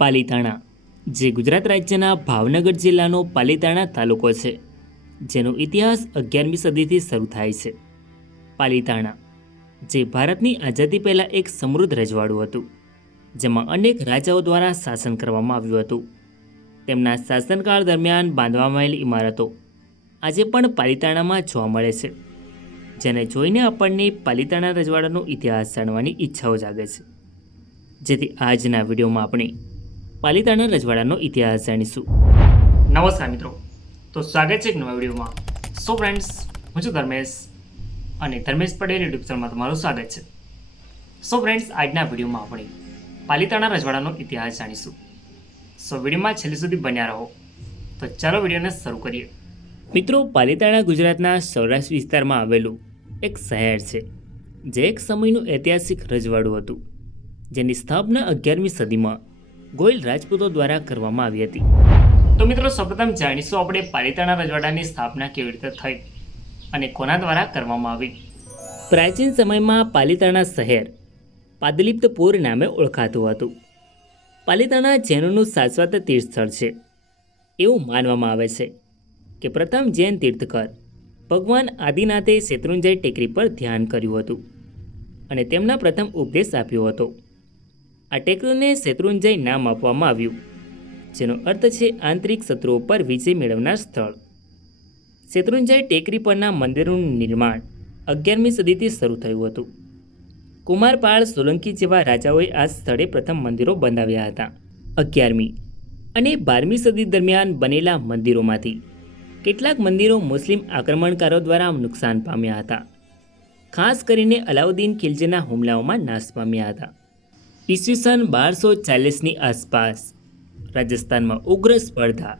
પાલીતાણા જે ગુજરાત રાજ્યના ભાવનગર જિલ્લાનો પાલીતાણા તાલુકો છે, જેનો ઇતિહાસ 11મી સદીથી શરૂ થાય છે. પાલીતાણા જે ભારતની આઝાદી પહેલાં એક સમૃદ્ધ રજવાડું હતું, જેમાં અનેક રાજાઓ દ્વારા શાસન કરવામાં આવ્યું હતું. તેમના શાસનકાળ દરમિયાન બાંધવામાં આવેલી ઇમારતો આજે પણ પાલીતાણામાં જોવા મળે છે, જેને જોઈને આપણને પાલીતાણા રજવાડાનો ઇતિહાસ જાણવાની ઈચ્છાઓ જાગે છે. જેથી આજના વિડીયોમાં આપણે પાલીતાણા રજવાડાનો ઇતિહાસ જાણીશું. નમસ્કાર મિત્રો, તો સ્વાગત છે એક નવા વિડીયોમાં. સો ફ્રેન્ડ્સ, હું છું ધર્મેશ અને ધર્મેશ પટેલ યુટ્યુબ ચેનલમાં તમારું સ્વાગત છે. સો ફ્રેન્ડ્સ, આજના વિડીયોમાં આપણે પાલીતાણા રજવાડાનો ઇતિહાસ જાણીશું. સો વિડીયોમાં છેલ્લે સુધી બન્યા રહો. તો ચાલો વિડીયોને શરૂ કરીએ. મિત્રો, પાલીતાણા ગુજરાતના સૌરાષ્ટ્ર વિસ્તારમાં આવેલું એક શહેર છે, જે એક સમયનું ઐતિહાસિક રજવાડું હતું, જેની સ્થાપના 11મી સદીમાં ગોયલ રાજપૂતો દ્વારા કરવામાં આવી હતી. તો મિત્રો, સૌપ્રથમ જાણીશું આપણે પાલીતાણા રજવાડાની સ્થાપના કેવી રીતે થઈ અને કોના દ્વારા કરવામાં આવી. પ્રાચીન સમયમાં પાલીતાણા શહેર પાદલિપ્તપુર નામે ઓળખાતું હતું. પાલીતાણા જૈનોનું શાશ્વત તીર્થસ્થળ છે. એવું માનવામાં આવે છે કે પ્રથમ જૈન તીર્થકર ભગવાન આદિનાથે શેત્રુંજય ટેકરી પર ધ્યાન કર્યું હતું અને તેમના પ્રથમ ઉપદેશ આપ્યો હતો. આ ટેકરીને શેત્રુંજય નામ આપવામાં આવ્યું, જેનો અર્થ છે આંતરિક શત્રુઓ પર વિજય મેળવનાર સ્થળ. શેત્રુંજય ટેકરી પરના મંદિરોનું નિર્માણ 11મી સદીથી શરૂ થયું હતું. કુમારપાળ સોલંકી જેવા રાજાઓએ આ સ્થળે પ્રથમ મંદિરો બંધાવ્યા હતા. 11મી અને 12મી સદી દરમિયાન બનેલા મંદિરોમાંથી કેટલાક મંદિરો મુસ્લિમ આક્રમણકારો દ્વારા નુકસાન પામ્યા હતા. ખાસ કરીને અલાઉદ્દીન ખિલજીના હુમલાઓમાં નાશ પામ્યા હતા. ઈસવીસન 1240ની આસપાસ રાજસ્થાનમાં ઉગ્ર સ્પર્ધા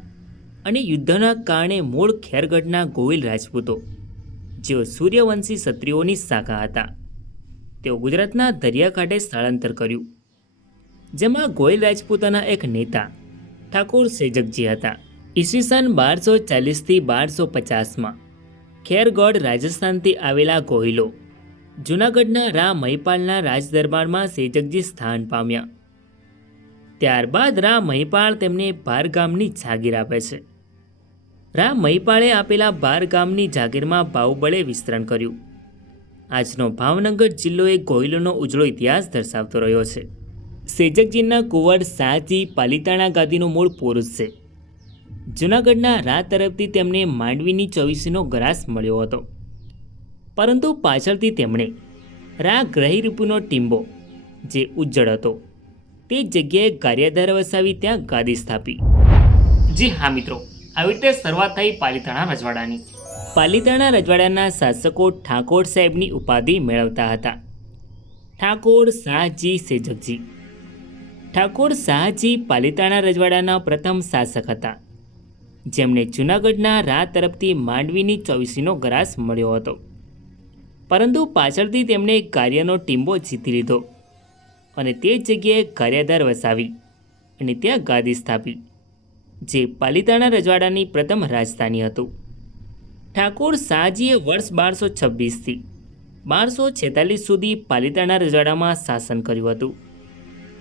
અને યુદ્ધના કારણે મૂળ ખેરગઢના ગોહિલ રાજપૂતો, જેઓ સૂર્યવંશી ક્ષત્રિયોની શાખા હતા, તેઓ ગુજરાતના દરિયાકાંઠે સ્થળાંતર કર્યું, જેમાં ગોહિલ રાજપૂતોના એક નેતા ઠાકોર સેજકજી હતા. ઈસવીસન 1240થી 1250માં ખેરગઢ રાજસ્થાનથી આવેલા ગોહિલો જૂનાગઢના રા મહિપાલના રાજદરબારમાં સેજકજી સ્થાન પામ્યા. ત્યારબાદ રા મહિપાળ તેમને ભાર ગામની જાગીર આપે છે. રા મહિપાળે આપેલા ભાર ગામની જાગીરમાં બાહુબળે વિસ્તરણ કર્યું. આજનો ભાવનગર જિલ્લો એ ગોહિલોનો ઉજળો ઇતિહાસ દર્શાવતો રહ્યો છે. સેજકજીના કુંવર શાહજી પાલીતાણા ગાદીનો મૂળ પુરુષ છે. જૂનાગઢના રા તરફથી તેમને માંડવીની 24નો ગ્રાસ મળ્યો હતો, પરંતુ પાછળથી તેમણે રા ગ્રહિરીપુનો ટીંબો, જે ઉજ્જડ હતો, તે જગ્યાએ કાર્યધાર વસાવી ત્યાં ગાદી સ્થાપી. જી હા મિત્રો, આવી રીતે શરૂઆત થઈ પાલીતાણા રજવાડાની. પાલીતાણા રજવાડાના શાસકો ઠાકોર સાહેબની ઉપાધિ મેળવતા હતા. ઠાકોર શાહજી સેજકજી. ઠાકોર શાહજી પાલીતાણા રજવાડાના પ્રથમ શાસક હતા, જેમને જૂનાગઢના રા તરફથી માંડવીની 24નો ગ્રાસ મળ્યો હતો, પરંતુ પાછળથી તેમણે કાર્યનો ટીંબો જીતી લીધો અને તે જગ્યાએ કાર્યધાર વસાવી અને ત્યાં ગાદી સ્થાપી, જે પાલીતાણા રજવાડાની પ્રથમ રાજધાની હતું. ઠાકોર શાહજીએ વર્ષ 1226થી 1246 સુધી પાલીતાણા રજવાડામાં શાસન કર્યું હતું.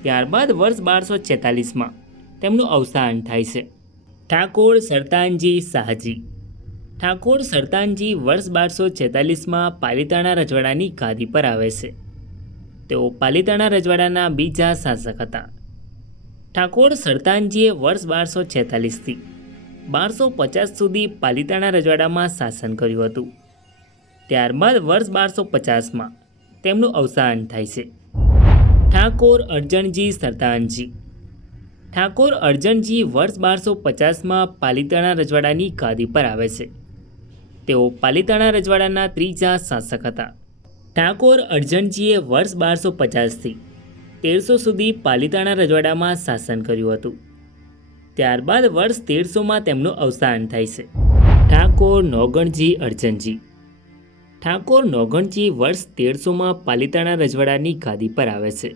ત્યારબાદ વર્ષ 1246માં તેમનું અવસાન થાય છે. ઠાકોર સરતાનજી શાહજી. ઠાકોર સરતાનજી વર્ષ 1246માં પાલીતાણા રજવાડાની ગાદી પર આવે છે. તેઓ પાલીતાણા રજવાડાના બીજા શાસક હતા. ઠાકોર સરતાનજીએ વર્ષ 1246થી 1250 સુધી પાલીતાણા રજવાડામાં શાસન કર્યું હતું. ત્યારબાદ વર્ષ 1250માં તેમનું અવસાન થાય છે. ઠાકોર અરજણજી સરતાનજી. ઠાકોર અરજણજી વર્ષ 1250માં પાલીતાણા રજવાડાની ગાદી પર આવે છે. તેઓ પાલીતાણા રજવાડાના ત્રીજા શાસક હતા. ઠાકોર અરજણજીએ વર્ષ 1250થી 1300 સુધી પાલીતાણા રજવાડામાં શાસન કર્યું હતું. ત્યારબાદ વર્ષ 1300માં તેમનું અવસાન થાય છે. ઠાકોર નોગણજી અરજણજી. ઠાકોર નોગણજી વર્ષ 1300માં પાલીતાણા રજવાડાની ગાદી પર આવે છે.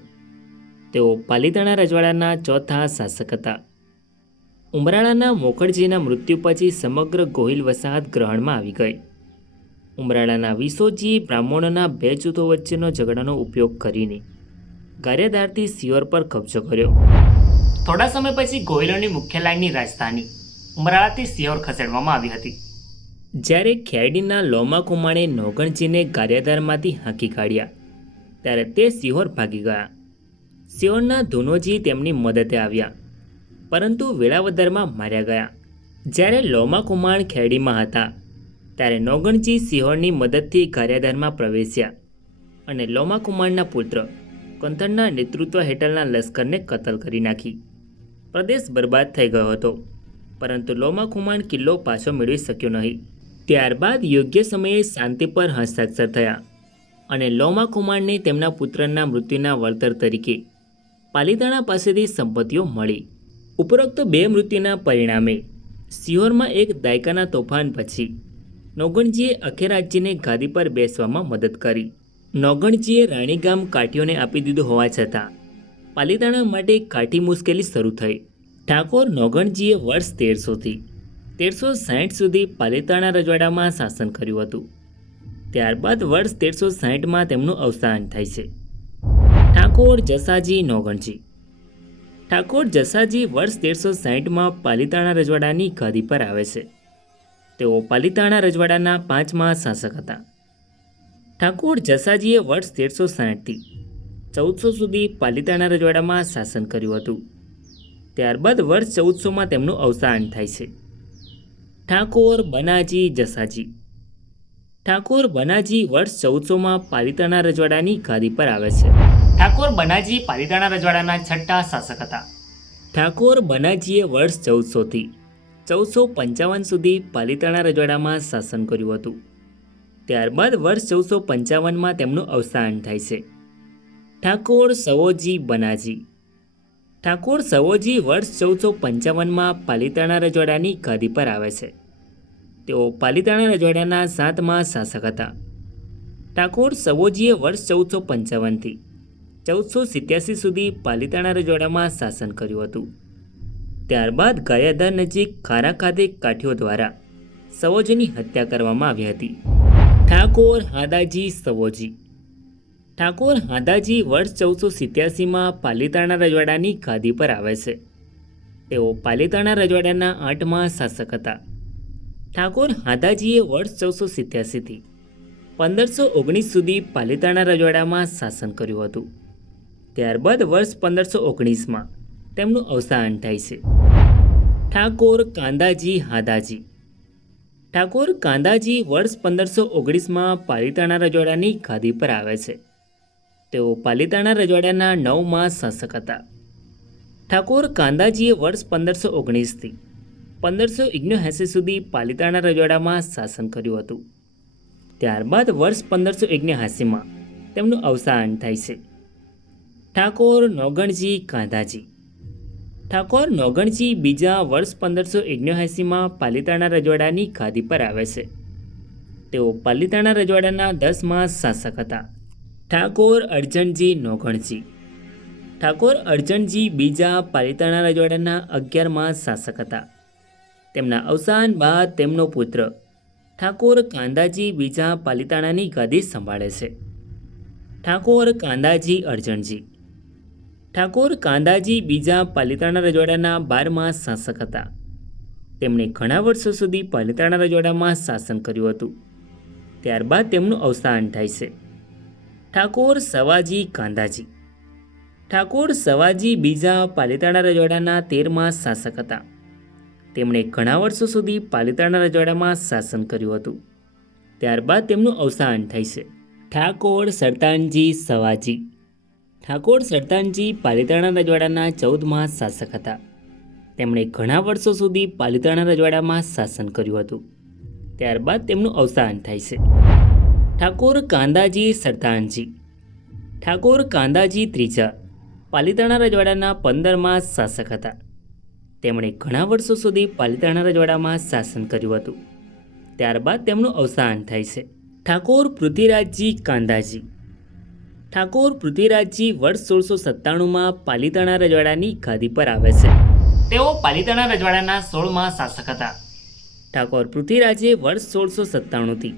તેઓ પાલીતાણા રજવાડાના ચોથા શાસક હતા. ઉમરાળાના મોખડજીના મૃત્યુ પછી સમગ્ર ગોહિલ વસાહત ગ્રહણમાં આવી ગઈ. ઉમરાળાના વિસોજીએ બ્રાહ્મણોના બે જૂથો વચ્ચેનો ઝઘડાનો ઉપયોગ કરીને ગારિયાધારથી સિયોર પર કબજો કર્યો. થોડા સમય પછી ગોહિલોની મુખ્ય લાઇનની રાજધાની ઉમરાળાથી સિહોર ખસેડવામાં આવી હતી. જ્યારે ખેરડીના લોમા કુમાણે નોગણજીને ગારિયાધારમાંથી હાંકી કાઢ્યા ત્યારે તે સિહોર ભાગી ગયા. સિહોરના ધુનોજી તેમની મદદે આવ્યા, પરંતુ વેળાવદરમાં માર્યા ગયા. જ્યારે લોમા કુમાણ ખેરડીમાં હતા ત્યારે નોગણજી સિહોરની મદદથી ગારિયાધારમાં પ્રવેશ્યા અને લોમા કુમારના પુત્ર કંથળના નેતૃત્વ હેઠળના લશ્કરને કતલ કરી નાખી. પ્રદેશ બરબાદ થઈ ગયો હતો, પરંતુ લોમા કુમાણ કિલ્લો પાછો મેળવી શક્યો નહીં. ત્યારબાદ યોગ્ય સમયે શાંતિ પર હસ્તાક્ષર થયા અને લોમા કુમારને તેમના પુત્રના મૃત્યુના વળતર તરીકે પાલીતાણા પાસેથી સંપત્તિઓ મળી. ઉપરોક્ત બે મૃત્યુના પરિણામે સિહોરમાં એક દાયકાના તોફાન પછી નોગણજીએ અખેરાજજીને ગાદી પર બેસવામાં મદદ કરી. નોગણજીએ રાણીગામ કાઠીઓને આપી દીધું હોવા છતાં પાલીતાણા માટે કાઠી મુશ્કેલી શરૂ થઈ. ઠાકોર નોગણજીએ વર્ષ 1300થી 1360 સુધી પાલીતાણા રજવાડામાં શાસન કર્યું હતું. ત્યારબાદ વર્ષ 1360માં તેમનું અવસાન થાય છે. ઠાકોર જસાજી નોગણજી. ઠાકોર જસાજી વર્ષ 1360માં પાલીતાણા રજવાડાની ગાદી પર આવે છે. તેઓ પાલીતાણા રજવાડાના 5મા શાસક હતા. ઠાકોર જસાજીએ વર્ષ 1360થી 1400 સુધી પાલીતાણા રજવાડામાં શાસન કર્યું હતું. ત્યારબાદ વર્ષ 1400માં તેમનું અવસાન થાય છે. ઠાકોર બનાજી જસાજી. ઠાકોર બનાજી વર્ષ 1400માં પાલીતાણા રજવાડાની ગાદી પર આવે છે. ઠાકોર બનાજી પાલીતાણા રજવાડાના 6ઠા શાસક હતા. ઠાકોર બનાજીએ વર્ષ 1400થી 1455 સુધી પાલીતાણા રજવાડામાં શાસન કર્યું હતું. ત્યારબાદ વર્ષ 1455માં તેમનું અવસાન થાય છે. ઠાકોર સવોજી બનાજી. ઠાકોર સવોજી વર્ષ 1455માં પાલીતાણા રજવાડાની ગાદી પર આવે છે. તેઓ પાલીતાણા રજવાડાના 7મા શાસક હતા. ઠાકોર સવોજીએ વર્ષ 1455થી 1487 સુધી પાલીતાણા રજવાડામાં શાસન કર્યું હતું. ત્યારબાદ ગારિયાધાર નજીક ખારા ખાતે કાઠીઓ દ્વારા સવોજીની હત્યા કરવામાં આવી હતી. ઠાકોર હાદાજી સવોજી. ઠાકોર હાદાજી વર્ષ 1487માં પાલીતાણા રજવાડાની ગાદી પર આવે છે. તેઓ પાલીતાણા રજવાડાના 8મા શાસક હતા. ઠાકોર હાદાજીએ વર્ષ 1487થી 1519 સુધી પાલીતાણા રજવાડામાં શાસન કર્યું હતું. ત્યારબાદ વર્ષ 1519માં તેમનું અવસાન થાય છે. ઠાકોર કાંદાજી હાદાજી. ઠાકોર કાંદાજી વર્ષ 1519માં પાલીતાણા રજવાડાની ગાદી પર આવે છે. તેઓ પાલીતાણા રજવાડાના 9મા શાસક હતા. ઠાકોર કાંદાજીએ વર્ષ 1519થી 1579 સુધી પાલીતાણા રજવાડામાં શાસન કર્યું હતું. ત્યારબાદ વર્ષ 1579માં તેમનું અવસાન થાય છે. ઠાકોર નોગણજી કાંધાજી. ઠાકોર નોગણજી બીજા વર્ષ 1579માં પાલીતાણા રજવાડાની ગાદી પર આવે છે. તેઓ પાલીતાણા રજવાડાના 10મા શાસક હતા. ઠાકોર અરજણજી નોગણજી. ઠાકોર અરજણજી બીજા પાલીતાણા રજવાડાના 11મા શાસક હતા. તેમના અવસાન બાદ તેમનો પુત્ર ઠાકોર કાંદાજી બીજા પાલીતાણાની ગાદી સંભાળે છે. ઠાકોર કાંદાજી અરજણજી. ઠાકોર કાંદાજી બીજા પાલીતાણા રજવાડાના 12મા શાસક હતા. તેમણે ઘણા વર્ષો સુધી પાલીતાણા રજવાડામાં શાસન કર્યું હતું. ત્યારબાદ તેમનું અવસાન થાય છે. ઠાકોર સવાજી કાંદાજી. ઠાકોર સવાજી બીજા પાલીતાણા રજવાડાના 13મા શાસક હતા. તેમણે ઘણા વર્ષો સુધી પાલીતાણા રજવાડામાં શાસન કર્યું હતું. ત્યારબાદ તેમનું અવસાન થાય છે. ઠાકોર સરતાનજી સવાજી. ઠાકોર સરતાનજી પાલીતાણા રજવાડાના 14મા શાસક હતા. તેમણે ઘણા વર્ષો સુધી પાલીતાણા રજવાડામાં શાસન કર્યું હતું. ત્યારબાદ તેમનું અવસાન થાય છે. ઠાકોર કાંદાજી સરતાનજી. ઠાકોર કાંદાજી ત્રીજા પાલીતાણા રજવાડાના 15મા શાસક હતા. તેમણે ઘણા વર્ષો સુધી પાલીતાણા રજવાડામાં શાસન કર્યું હતું. ત્યારબાદ તેમનું અવસાન થાય છે. ઠાકોર પૃથ્વીરાજજી કાંદાજી. ઠાકોર પૃથ્વીરાજજી વર્ષ 1697માં પાલીતાણા રજવાડાની ગાદી પર આવે છે. તેઓ પાલીતાણા રજવાડાના 16મા શાસક હતા. ઠાકોર પૃથ્વીરાજે વર્ષ 1697થી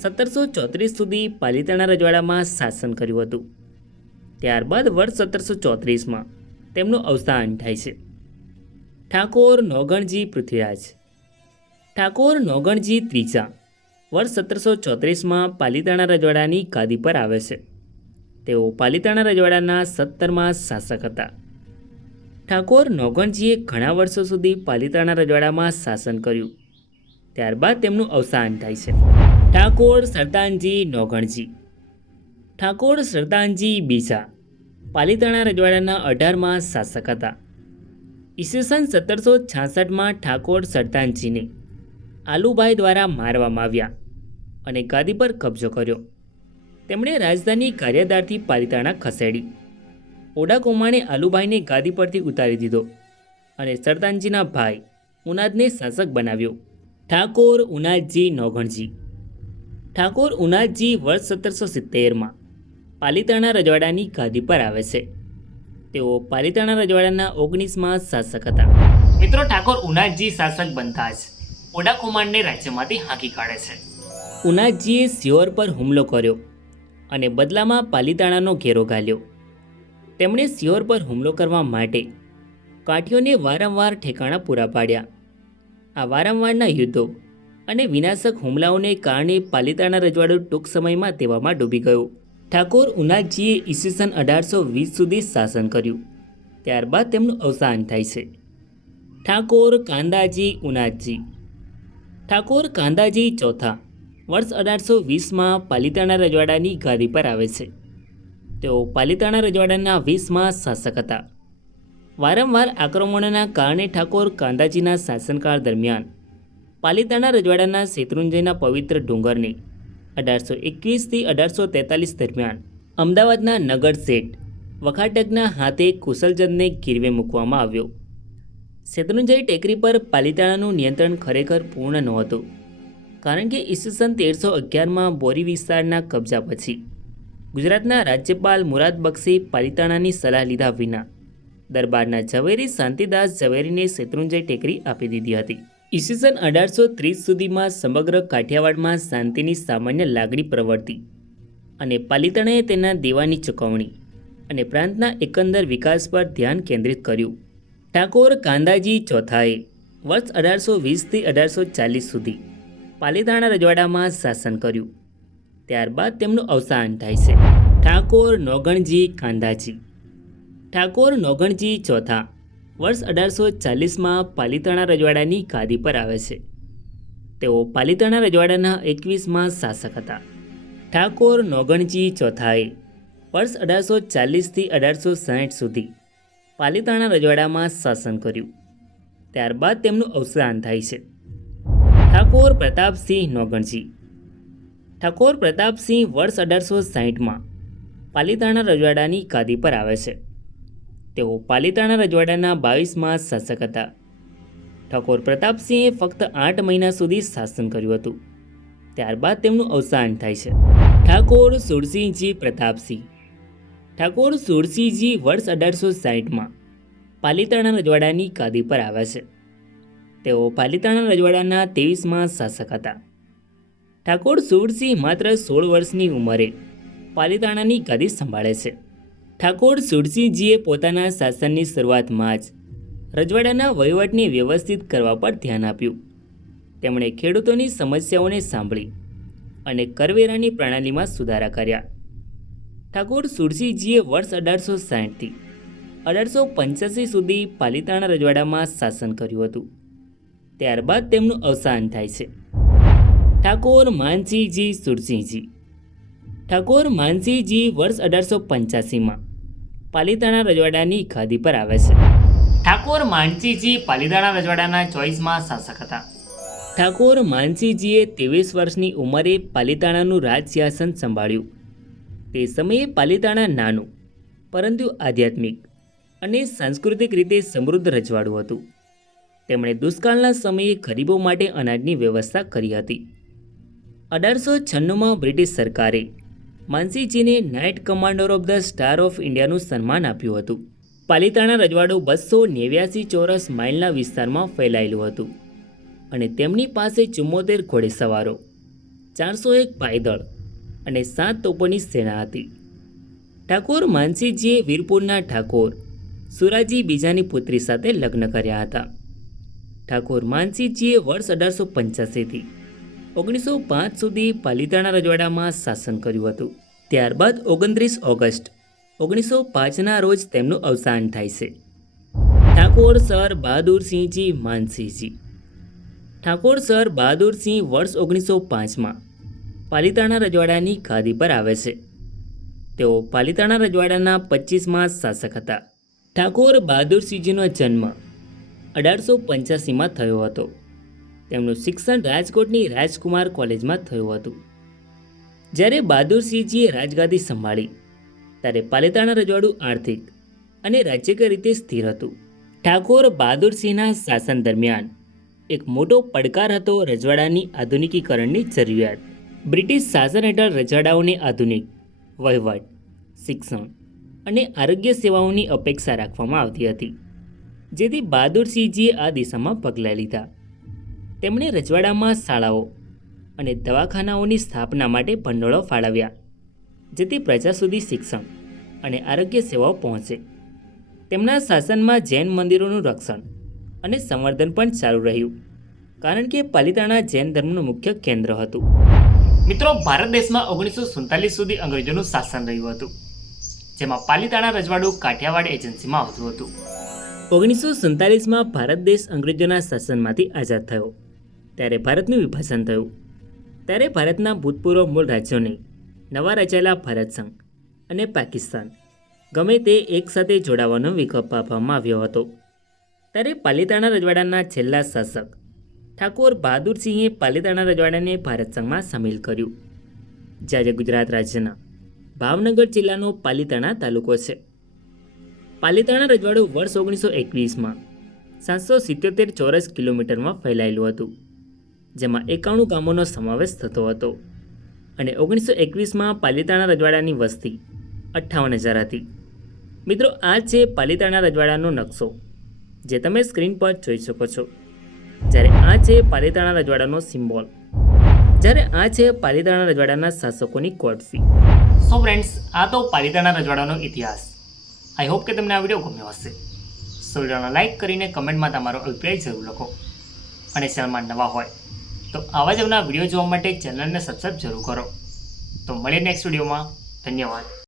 1734 સુધી પાલીતાણા રજવાડામાં શાસન કર્યું હતું. ત્યારબાદ વર્ષ 1734માં તેમનું અવસાન થાય છે. ઠાકોર નોગણજી પૃથ્વીરાજ. ઠાકોર નોગણજી ત્રીજા વર્ષ 1734માં પાલીતાણા રજવાડાની ગાદી પર આવે છે. તેઓ પાલીતાણા રજવાડાના 17મા શાસક હતા. ઠાકોર નોગણજીએ ઘણા વર્ષો સુધી પાલીતાણા રજવાડામાં શાસન કર્યું. ત્યારબાદ તેમનું અવસાન થાય છે. ઠાકોર સરદાનજી નોગણજી. ઠાકોર સરદાનજી બીજા પાલીતાણા રજવાડાના 18મા શાસક હતા. ઈસવીસન 1766માં ઠાકોર સરદાનજીને આલુભાઈ દ્વારા મારવામાં આવ્યા અને ગાદી પર કબજો કર્યો. તેમણે રાજધાની કાર્યદારથી પાલીતાણા ખસેડી. ઓડા કુમાણે આલુભાઈને ગાદી પરથી ઉતારી દીધો અને સરદાનજીના ભાઈ ઉનાદને શાસક બનાવ્યો. ઠાકોર ઉનાદજી નોગણજી. ઠાકોર ઉનાદજી વર્ષ 1770માં પાલીતાણા રજવાડાની ગાદી પર આવે છે. તેઓ પાલીતાણા રજવાડાના 19મા શાસક હતા. મિત્રો, ઠાકોર ઉનાદજી શાસક બનતા જ ઓડા કુમારને રાજ્યમાંથી હાંકી કાઢે છે. ઉનાદજીએ સિયોર પર હુમલો કર્યો અને બદલામાં પાલીતાણાનો ઘેરો ઘાલ્યો. તેમણે સિયોર પર હુમલો કરવા માટે કાઠીઓને વારંવાર ઠેકાણા પૂરા પાડ્યા. આ વારંવારના યુદ્ધો અને વિનાશક હુમલાઓને કારણે પાલીતાણા રજવાડું ટૂંક સમયમાં તેવામાં ડૂબી ગયું. ઠાકોર ઉનાદજીએ ઈસવીસન 1820 સુધી શાસન કર્યું. ત્યારબાદ તેમનું અવસાન થાય છે. ઠાકોર કાંદાજી ઉનાદજી. ઠાકોર કાંદાજી ચોથા વર્ષ 1820માં પાલીતાણા રજવાડાની ગાદી પર આવે છે. તેઓ પાલીતાણા રજવાડાના 20મા શાસક હતા. વારંવાર આક્રમણોના કારણે ઠાકોર કાંદાજીના શાસનકાળ દરમિયાન પાલીતાણા રજવાડાના શેત્રુંજયના પવિત્ર ડુંગરને 1821થી 1843 દરમિયાન અમદાવાદના નગર શેઠ વખાટકના હાથે કુશલચંદને ગીરવે મૂકવામાં આવ્યો. શેત્રુંજય ટેકરી પર પાલીતાણાનું નિયંત્રણ ખરેખર પૂર્ણ નહોતું, કારણ કે ઈસવીસન 1311માં બોરી વિસ્તારના કબજા પછી ગુજરાતના રાજ્યપાલ મુરાદ બક્ષે પાલીતાણાની સલાહ લીધા વિના દરબારના ઝવેરી શાંતિદાસ ઝવેરીને શેત્રુંજય ટેકરી આપી દીધી હતી. ઈસવીસન 1830 સુધીમાં સમગ્ર કાઠિયાવાડમાં શાંતિની સામાન્ય લાગણી પ્રવર્તી અને પાલીતાણાએ તેના દેવાની ચૂકવણી અને પ્રાંતના એકંદર વિકાસ પર ધ્યાન કેન્દ્રિત કર્યું. ઠાકોર કાંદાજી ચોથાએ વર્ષ 1820થી 1840 સુધી પાલીતાણા રજવાડામાં શાસન કર્યું. ત્યારબાદ તેમનું અવસાન થાય છે. ઠાકોર નોગણજી કાંદાજી. ઠાકોર નોગણજી ચોથા વર્ષ 1840માં પાલીતાણા રજવાડાની ગાદી પર આવે છે. તેઓ પાલીતાણા રજવાડાના 21મા શાસક હતા. ઠાકોર નોગણજી ચોથાએ વર્ષ 1840થી 1860 સુધી પાલીતાણા રજવાડામાં શાસન કર્યું. ત્યારબાદ તેમનું અવસાન થાય છે. ઠાકોર પ્રતાપસિંહ નોગણજી. ઠાકોર પ્રતાપસિંહ વર્ષ 1860માં પાલીતાણા રજવાડાની ગાદી પર આવે છે. તેઓ પાલીતાણા રજવાડાના 22મા શાસક હતા. ઠાકોર પ્રતાપસિંહે ફક્ત 8 મહિના સુધી શાસન કર્યું હતું. ત્યારબાદ તેમનું અવસાન થાય છે. ઠાકોર સુરસિંહજી પ્રતાપસિંહ. ઠાકોર સુરસિંહજી વર્ષ 1860માં પાલીતાણા રજવાડાની ગાદી પર આવે છે. તેઓ પાલીતાણા રજવાડાના 23મા શાસક હતા. ઠાકોર સુરસિંહ માત્ર 16 વર્ષની ઉંમરે પાલીતાણાની ગાદી સંભાળે છે. ઠાકોર સુરસિંહજીએ પોતાના શાસનની શરૂઆતમાં જ રજવાડાના વહીવટને વ્યવસ્થિત કરવા પર ધ્યાન આપ્યું. તેમણે ખેડૂતોની સમસ્યાઓને સાંભળી અને કરવેરાની પ્રણાલીમાં સુધારા કર્યા. ઠાકોર સુરસિંહજીએ વર્ષ 1860થી 1885 સુધી પાલીતાણા રજવાડામાં શાસન કર્યું હતું. ત્યારબાદ તેમનું અવસાન થાય છે. ઠાકોર માનસિંહજી સુરસિંહજી. ઠાકોર માનસિંહજી વર્ષ 1885માં પાલીતાણા રજવાડાની ગાદી પર આવે છે. ઠાકોર માનસિંહજી પાલીતાણા રજવાડાના 24મા શાસક હતા. ઠાકોર માનસિંહજીએ 23 વર્ષની ઉંમરે પાલીતાણાનું રાજસિંહાસન સંભાળ્યું. તે સમયે પાલીતાણા નાનું પરંતુ આધ્યાત્મિક અને સાંસ્કૃતિક રીતે સમૃદ્ધ રજવાડું હતું. તેમણે દુષ્કાળના સમયે ગરીબો માટે અનાજની વ્યવસ્થા કરી હતી. 1896માં બ્રિટિશ સરકારે માનસિંહજીને knight commander of the star of ઇન્ડિયાનું સન્માન આપ્યું હતું. પાલીતાણા રજવાડું 289 ચોરસ માઇલના વિસ્તારમાં ફેલાયેલું હતું અને તેમની પાસે 74 ઘોડેસવારો, 401 પાયદળ અને 7 તોપોની સેના હતી. ઠાકોર માનસિંહજીએ વીરપુરના ઠાકોર સુરાજી બીજાની પુત્રી સાથે લગ્ન કર્યા હતા. ઠાકોર માનસિંહજીએ વર્ષ 1885થી 1905 સુધી પાલિતાણા રજવાડામાં શાસન કર્યું હતું. ત્યારબાદ 29 ઓગસ્ટ 1905ના રોજ તેમનું અવસાન થાય છે. ઠાકોર સર બહાદુરસિંહજી માનસિંહજી. ઠાકોર સર બહાદુરસિંહ વર્ષ 1905માં પાલિતાણા રજવાડાની ગાદી પર આવે છે. તેઓ પાલિતાણા રજવાડાના 25મા શાસક હતા. ઠાકોર બહાદુરસિંહજીનો જન્મ 1885માં થયો હતો. તેમનું શિક્ષણ રાજકોટની રાજકુમાર કોલેજમાં થયું હતું. જ્યારે બહાદુરસિંહજીએ રાજગાદી સંભાળી ત્યારે પાલિતાણા રજવાડું આર્થિક અને રાજકીય રીતે સ્થિર હતું. ઠાકોર બહાદુરસિંહના શાસન દરમિયાન એક મોટો પડકાર હતો રજવાડાની આધુનિકીકરણની જરૂરિયાત. બ્રિટિશ શાસન હેઠળ રજવાડાઓને આધુનિક વહીવટ, શિક્ષણ અને આરોગ્ય સેવાઓની અપેક્ષા રાખવામાં આવતી હતી, જેથી બહાદુરસિંહજીએ આ દિશામાં પગલાં લીધા. તેમણે રજવાડામાં શાળાઓ અને દવાખાનાઓની સ્થાપના માટે ભંડોળો ફાળવ્યા, જેથી પ્રજા સુધી શિક્ષણ અને આરોગ્ય સેવાઓ પહોંચે. તેમના શાસનમાં જૈન મંદિરોનું રક્ષણ અને સંવર્ધન પણ ચાલુ રહ્યું, કારણ કે પાલિતાણા જૈન ધર્મનું મુખ્ય કેન્દ્ર હતું. મિત્રો, ભારત દેશમાં 1947 સુધી અંગ્રેજોનું શાસન રહ્યું હતું, જેમાં પાલિતાણા રજવાડું કાઠિયાવાડ એજન્સીમાં આવતું હતું. 1947માં ભારત દેશ અંગ્રેજોના શાસનમાંથી આઝાદ થયો ત્યારે ભારતનું વિભાજન થયું. ત્યારે ભારતના ભૂતપૂર્વ મૂળ રાજ્યોને નવા રચાયેલા ભારત સંઘ અને પાકિસ્તાન ગમે તે એકસાથે જોડાવાનો વિકલ્પ આપવામાં આવ્યો હતો. ત્યારે પાલિતાણા રજવાડાના છેલ્લા શાસક ઠાકોર બહાદુરસિંહે પાલિતાણા રજવાડાને ભારત સંઘમાં સામેલ કર્યું, જે આજે ગુજરાત રાજ્યના ભાવનગર જિલ્લાનો પાલિતાણા તાલુકો છે. પાલિતાણા રજવાડું વર્ષ 1921માં 777 ચોરસ કિલોમીટરમાં ફેલાયેલું હતું, જેમાં 91 ગામોનો સમાવેશ થતો હતો. અને 1921માં પાલિતાણા રજવાડાની વસ્તી 58,000 હતી. મિત્રો, આ છે પાલિતાણા રજવાડાનો નકશો, જે તમે સ્ક્રીન પર જોઈ શકો છો. જ્યારે આ છે પાલિતાણા રજવાડાનો સિમ્બોલ, જ્યારે આ છે પાલિતાણા રજવાડાના શાસકોની કોર્ટ ફી. સો ફ્રેન્ડ્સ, આ તો પાલિતાણા રજવાડાનો ઇતિહાસ. આઈ હોપ કે તમને આ વિડીયો ગમ્યો હશે. સો વિડીયોને લાઇક કરીને કમેન્ટમાં તમારો અભિપ્રાય જરૂર લખો. અને ચેનલમાં નવા હોય તો આવા જ નવા વિડીયો જોવા માટે ચેનલને સબસ્ક્રાઈબ જરૂર કરો. તો મળીએ નેક્સ્ટ વિડીયોમાં. ધન્યવાદ.